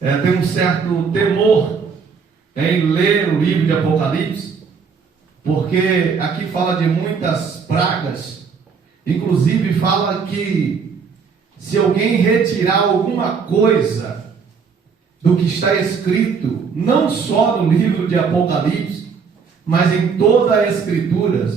tem um certo temor em ler o livro de Apocalipse, porque aqui fala de muitas pragas, inclusive fala que se alguém retirar alguma coisa do que está escrito, não só no livro de Apocalipse, mas em toda a Escritura,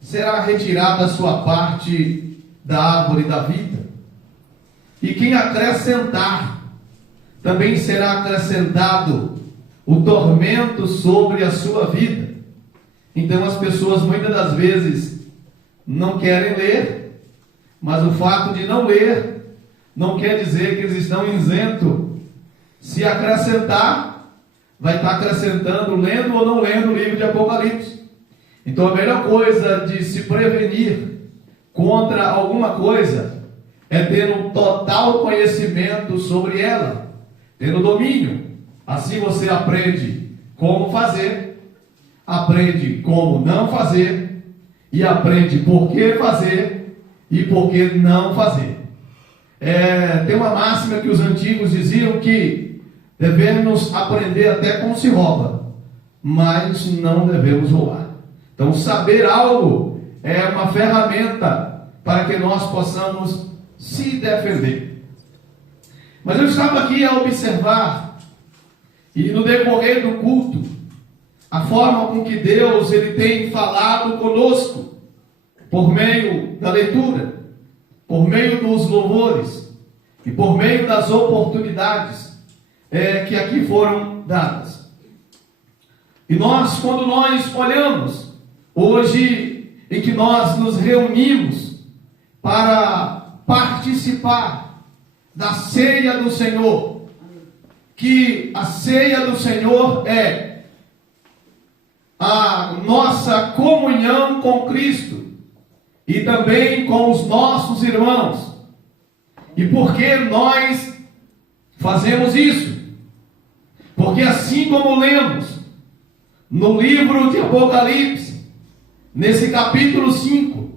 será retirada a sua parte da árvore da vida. E quem acrescentar, também será acrescentado o tormento sobre a sua vida. Então as pessoas muitas das vezes não querem ler, mas o fato de não ler não quer dizer que eles estão isentos. Se acrescentar, vai estar acrescentando, lendo ou não lendo o livro de Apocalipse. Então a melhor coisa de se prevenir contra alguma coisa é ter um total conhecimento sobre ela, tendo domínio. Assim você aprende como fazer, aprende como não fazer, e aprende por que fazer e por que não fazer. Tem uma máxima que os antigos diziam que devemos aprender até como se rouba, mas não devemos roubar. Então saber algo é uma ferramenta para que nós possamos se defender. Mas eu estava aqui a observar, e no decorrer do culto, a forma com que Deus ele tem falado conosco, por meio da leitura, por meio dos louvores, e por meio das oportunidades que aqui foram dadas. E nós, quando nós olhamos, hoje em que nós nos reunimos para participar da ceia do Senhor, que a ceia do Senhor é a nossa comunhão com Cristo e também com os nossos irmãos. E por que nós fazemos isso? Porque assim como lemos no livro de Apocalipse, nesse capítulo 5,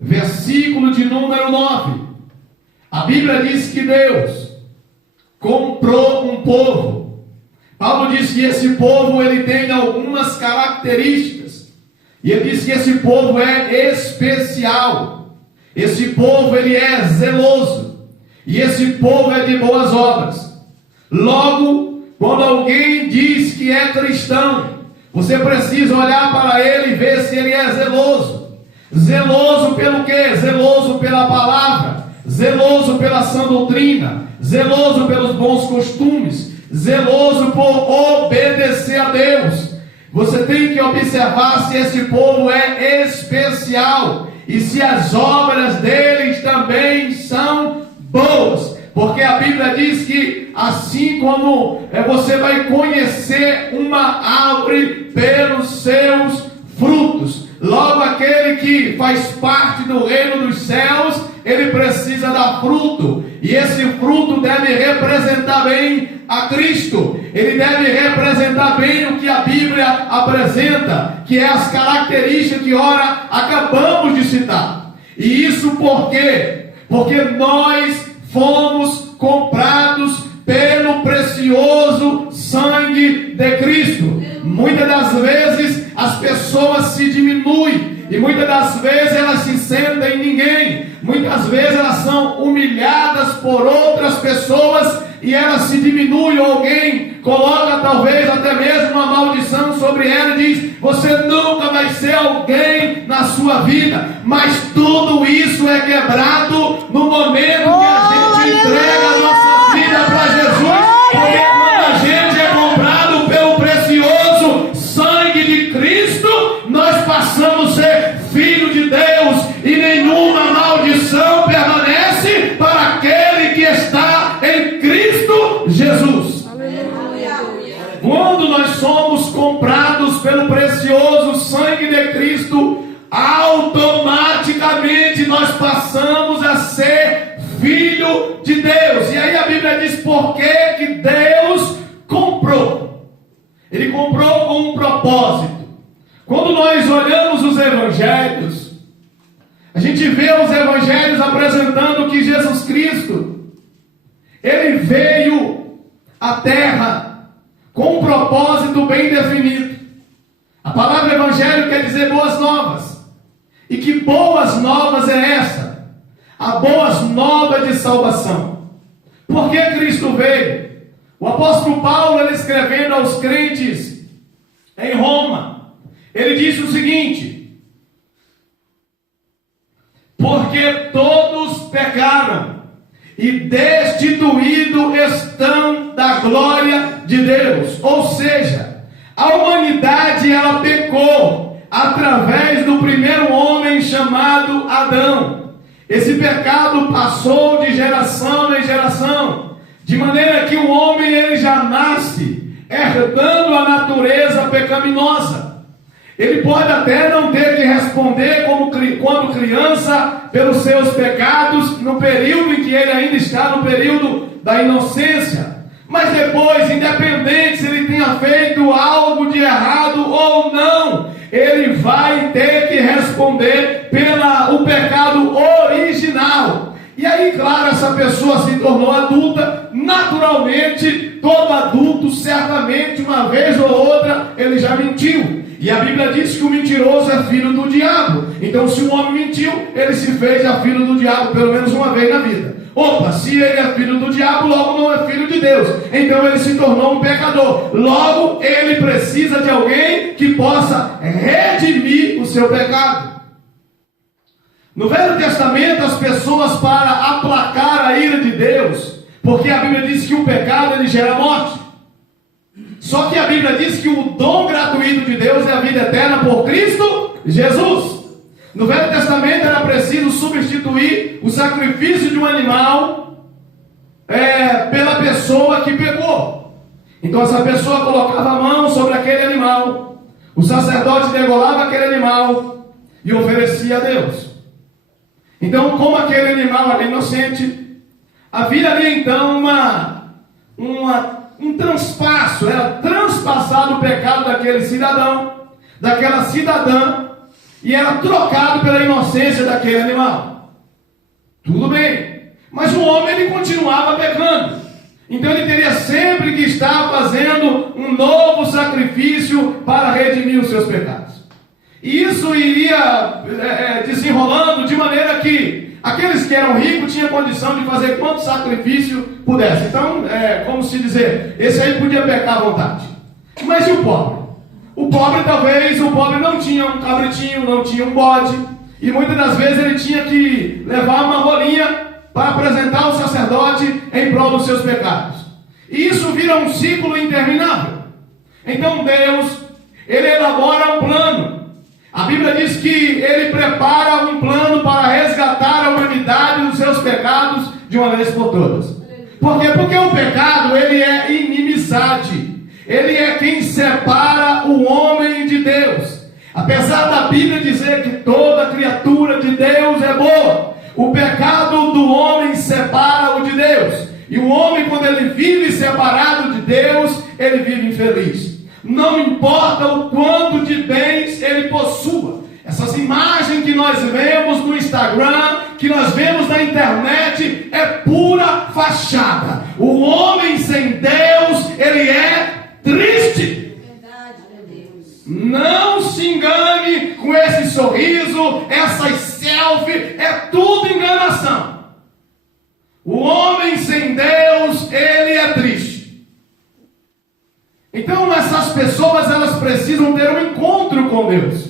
versículo de número 9, a Bíblia diz que Deus comprou um povo. Paulo diz que esse povo ele tem algumas características, e ele diz que esse povo é especial, esse povo ele é zeloso, e esse povo é de boas obras. Logo, quando alguém diz que é cristão, você precisa olhar para ele e ver se ele é zeloso. Zeloso pelo quê? Zeloso pela palavra, zeloso pela sã doutrina, zeloso pelos bons costumes, zeloso por obedecer a Deus. Você tem que observar se esse povo é especial e se as obras deles também são boas. Porque a Bíblia diz que assim como você vai conhecer uma árvore pelos seus frutos, logo aquele que faz parte do reino dos céus, ele precisa dar fruto, e esse fruto deve representar bem a Cristo, ele deve representar bem o que a Bíblia apresenta, que é as características que ora acabamos de citar. E isso por quê? Porque nós fomos comprados pelo precioso sangue de Cristo. Muitas das vezes as pessoas se diminuem, e muitas das vezes elas se sentem ninguém, muitas vezes elas são humilhadas por outras pessoas e elas se diminuem, ou alguém coloca talvez até mesmo uma maldição sobre ela e diz: você nunca vai ser alguém na sua vida. Mas tudo isso é quebrado no momento que a gente entrega a nossa vida para Jesus, porque quando a gente é comprado pelo precioso sangue de Cristo, nós passamos a ser filho de Deus, e nenhuma maldição permanece para aquele que está em Cristo Jesus. Quando nós somos comprados pelo precioso sangue de Cristo, automaticamente nós passamos a ser filho de Deus. E aí a Bíblia diz por que Deus comprou. Ele comprou com um propósito. Quando nós olhamos os evangelhos, a gente vê os evangelhos apresentando que Jesus Cristo, ele veio a terra com um propósito bem definido. A palavra evangelho quer dizer boas novas. E que boas novas é essa? A boas novas de salvação. Por que Cristo veio? O apóstolo Paulo, ele escrevendo aos crentes em Roma, ele disse o seguinte: porque todos pecaram e destituídos estão da glória de Deus. Ou seja, a humanidade ela pecou através do primeiro homem chamado Adão. Esse pecado passou de geração em geração, de maneira que o homem ele já nasce herdando a natureza pecaminosa. Ele pode até não ter que responder quando criança pelos seus pecados, no período em que ele ainda está no período da inocência. Mas depois, independente se ele tenha feito algo de errado ou não, ele vai ter que responder pelo pecado original. E aí, claro, essa pessoa se tornou adulta. Naturalmente, todo adulto, certamente, uma vez ou outra, ele já mentiu. E a Bíblia diz que o mentiroso é filho do diabo. Então, se um homem mentiu, ele se fez a filho do diabo pelo menos uma vez na vida. Opa, se ele é filho do diabo, logo não é filho de Deus. Então ele se tornou um pecador. Logo, ele precisa de alguém que possa redimir o seu pecado. No Velho Testamento, as pessoas, para aplacar a ira de Deus, porque a Bíblia diz que o pecado ele gera morte. Só que a Bíblia diz que o dom gratuito de Deus é a vida eterna por Cristo Jesus. No Velho Testamento era preciso substituir o sacrifício de um animal pela pessoa que pecou. Então essa pessoa colocava a mão sobre aquele animal, o sacerdote degolava aquele animal e oferecia a Deus. Então, como aquele animal era inocente, havia ali então um transpasso, era transpassado o pecado daquele cidadão, daquela cidadã, e era trocado pela inocência daquele animal. Tudo bem, mas o homem ele continuava pecando. Então ele teria sempre que estar fazendo um novo sacrifício para redimir os seus pecados. E isso iria desenrolando de maneira que aqueles que eram ricos tinham condição de fazer quanto sacrifício pudesse. Então, como se dizer, esse aí podia pecar à vontade. Mas e o pobre? O pobre não tinha um cabritinho, não tinha um bode. E muitas das vezes ele tinha que levar uma rolinha para apresentar ao sacerdote em prol dos seus pecados. E isso vira um ciclo interminável. Então Deus, ele elabora um plano. A Bíblia diz que ele prepara um plano para resgatar a humanidade dos seus pecados de uma vez por todas. Por quê? Porque o pecado, ele é inimizade. Ele é quem separa o homem de Deus. Apesar da Bíblia dizer que toda criatura de Deus é boa, o pecado do homem separa-o de Deus. E o homem, quando ele vive separado de Deus, ele vive infeliz. Não importa o quanto de bens ele possua. Essas imagens que nós vemos no Instagram, que nós vemos na internet, é pura fachada. O homem sem Deus, ele é triste. Verdade, meu Deus. Não se engane com esse sorriso, essas selfies, é tudo enganação. O homem sem Deus, ele é triste. Então essas pessoas, elas precisam ter um encontro com Deus.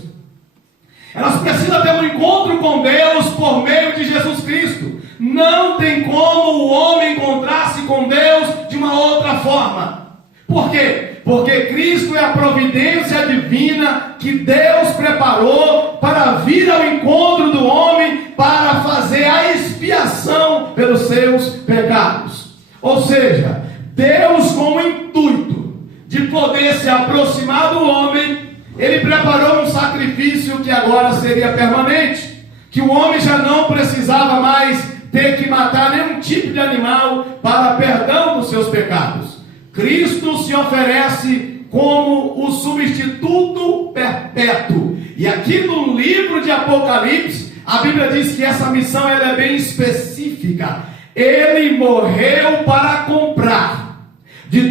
Elas precisam ter um encontro com Deus por meio de Jesus Cristo. Não tem como o homem encontrar-se com Deus de uma outra forma. Por quê? Porque Cristo é a providência divina que Deus preparou para vir ao encontro do homem para fazer a expiação pelos seus pecados. Ou seja, Deus, com o intuito de poder se aproximar do homem, ele preparou um sacrifício que agora seria permanente, que o homem já não precisava mais ter que matar nenhum tipo de animal para perdão dos seus pecados. Cristo se oferece como o substituto perpétuo. E aqui no livro de Apocalipse, a Bíblia diz que essa missão ela é bem específica. Ele morreu para comprar de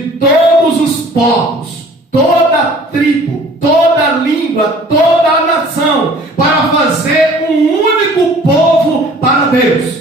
povos, toda tribo, toda língua, toda a nação, para fazer um único povo para Deus.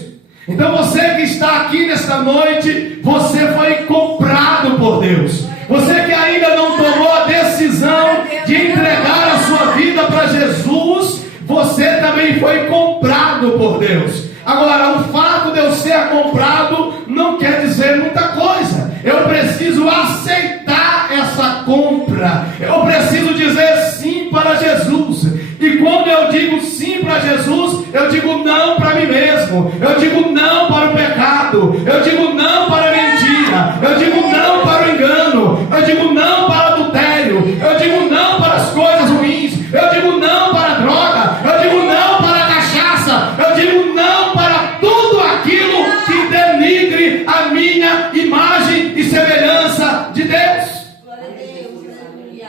Então você que está aqui nesta noite, você foi comprado por Deus. Você que ainda não tomou a decisão de entregar a sua vida para Jesus, você também foi comprado por Deus. Agora, o fato de eu ser comprado não quer dizer muita coisa. Eu preciso aceitar essa compra. Eu preciso dizer sim para Jesus. E quando eu digo sim para Jesus, eu digo não para mim mesmo. Eu digo não para o pecado. Eu digo não para a mentira. Eu digo não para o engano. Eu digo não para o adultério. Eu digo não para as coisas ruins. Eu digo não para a droga. Eu digo não para a cachaça. Eu digo não para tudo aquilo que denigre a minha imagem e semelhança de Deus. Glória a Deus, aleluia.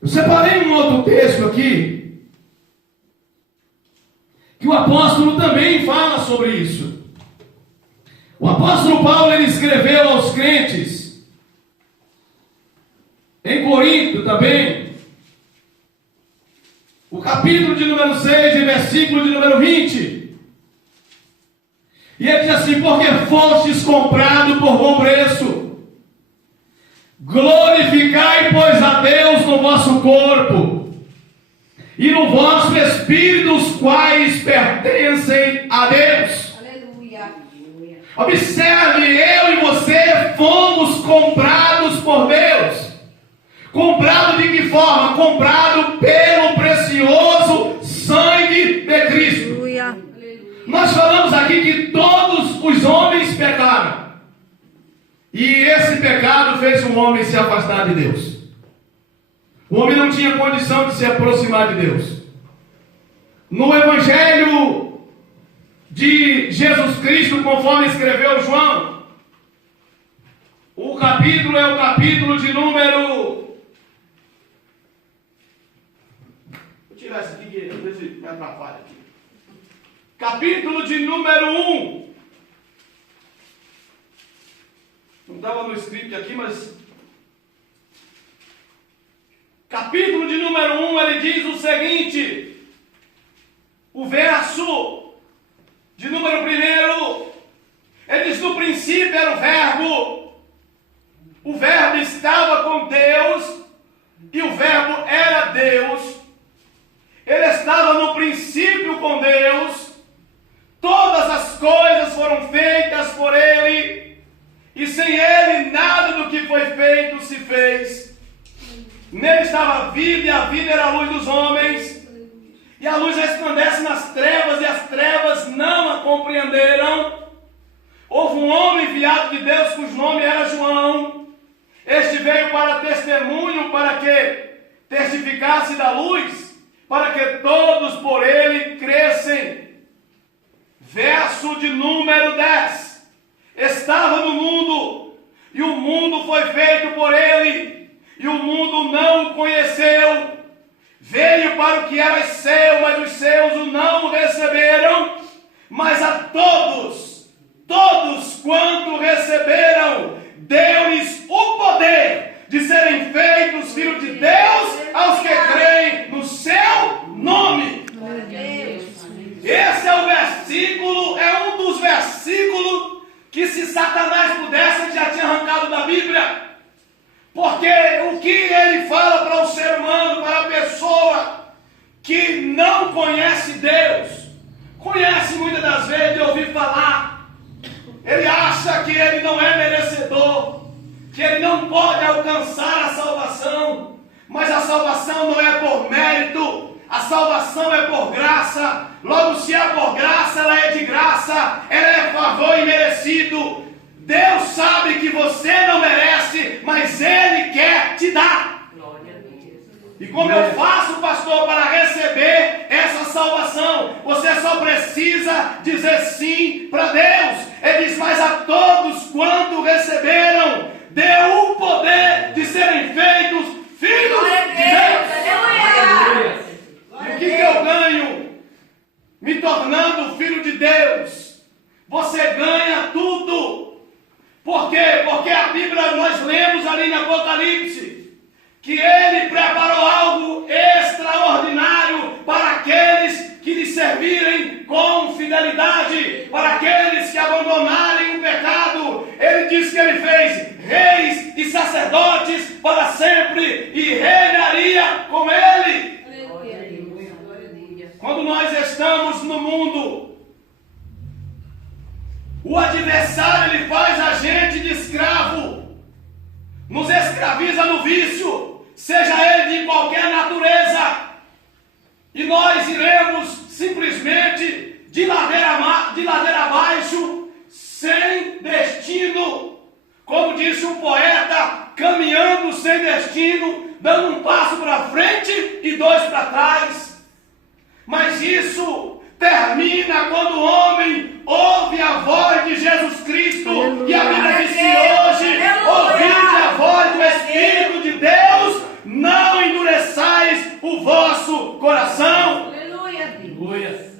Eu separei um outro texto aqui, que o apóstolo também fala sobre isso. O apóstolo Paulo, ele escreveu aos crentes em Corinto também, o capítulo de número 6 e versículo de número 20. E ele diz assim: porque fostes comprado por bom preço, glorificai, pois, a Deus no vosso corpo e no vosso espírito, os quais pertencem a Deus. Aleluia. Observe, eu e você fomos comprados por Deus. Comprado de que forma? Comprado pelo precioso sangue de Cristo. Aleluia. Nós falamos aqui que todos os homens pecaram. E esse pecado fez um homem se afastar de Deus. O homem não tinha condição de se aproximar de Deus. No Evangelho de Jesus Cristo, conforme escreveu João, o capítulo é o capítulo de número... Vou tirar isso aqui, que às vezes me atrapalha aqui. Capítulo de número 1. Não estava no script aqui, mas... Capítulo de número 1, ele diz o seguinte, o verso de número 1, ele diz: no princípio era o verbo estava com Deus, e o verbo era Deus, ele estava no princípio com Deus, todas as coisas foram feitas por ele, e sem ele nada do que foi feito se fez. Nele estava a vida, e a vida era a luz dos homens. E a luz resplandece nas trevas, e as trevas não a compreenderam. Houve um homem enviado de Deus, cujo nome era João. Este veio para testemunho, para que testificasse da luz, para que todos por ele crescem. Verso de número 10. Estava no mundo, e o mundo foi feito por ele, e o mundo não o conheceu. Veio para o que era seu, mas os seus o não receberam. Mas a todos quanto receberam, deu-lhes o poder de serem feitos filhos de Deus aos que creem no seu nome. Esse é o versículo, é um dos versículos que, se Satanás pudesse, ele já tinha arrancado da Bíblia. Porque o que ele fala para o ser humano, para a pessoa que não conhece Deus, conhece muitas das vezes de ouvir falar, ele acha que ele não é merecedor, que ele não pode alcançar a salvação, mas a salvação não é por mérito, a salvação é por graça. Logo, se é por graça, ela é de graça, ela é favor imerecido. Deus sabe que você não merece, mas Ele quer te dar. E como eu faço, pastor, para receber essa salvação? Você só precisa dizer sim para Deus. Ele diz: mas a todos quanto receberam, deu o poder de serem feitos filhos de Deus. E o que eu ganho me tornando filho de Deus? Você ganha tudo. Por quê? Porque a Bíblia, nós lemos ali em Apocalipse que ele preparou algo extraordinário para aqueles que lhe servirem com fidelidade, para aqueles que abandonarem o pecado. Ele diz que ele fez reis e sacerdotes para sempre e reinaria com ele. Quando nós estamos no mundo, o adversário ele faz a gente de escravo, nos escraviza no vício, seja ele de qualquer natureza, e nós iremos simplesmente de ladeira abaixo, sem destino, como disse um poeta, caminhando sem destino, dando um passo para frente e dois para trás. Mas isso termina quando o homem ouve a voz de Jesus Cristo. Aleluia. E a Bíblia diz que hoje, ouvinte a voz do Espírito de Deus, não endureçais o vosso coração. Aleluia. Aleluia.